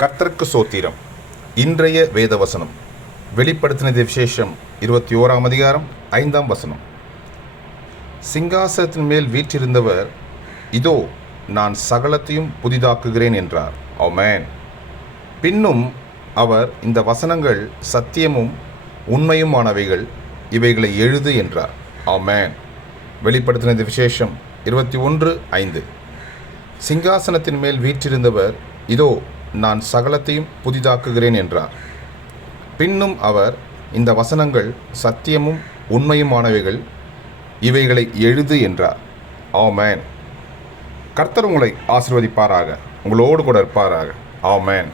கர்த்தருக்கு சோத்திரம். இன்றைய வேத வசனம் வெளிப்படுத்தினது விசேஷம் இருபத்தி ஓராம் அதிகாரம் ஐந்தாம் வசனம். சிங்காசனத்தின் மேல் வீற்றிருந்தவர் இதோ நான் சகலத்தையும் புதிதாக்குகிறேன் என்றார். ஆமேன். பின்னும் அவர் இந்த வசனங்கள் சத்தியமும் உண்மையுமானவைகள் இவைகளை எழுது என்றார். ஆமேன். வெளிப்படுத்தினது விசேஷம் இருபத்தி ஒன்று ஐந்து. சிங்காசனத்தின் மேல் வீற்றிருந்தவர் இதோ நான் சகலத்தையும் புதிதாக்குகிறேன் என்றார். பின்னும் அவர் இந்த வசனங்கள் சத்தியமும் உண்மையுமானவைகள் இவைகளை எழுது என்றார். ஆமேன். கர்த்தர் உங்களை ஆசிர்வதிப்பாராக. உங்களோடு கூட இருப்பாராக. ஆமேன்.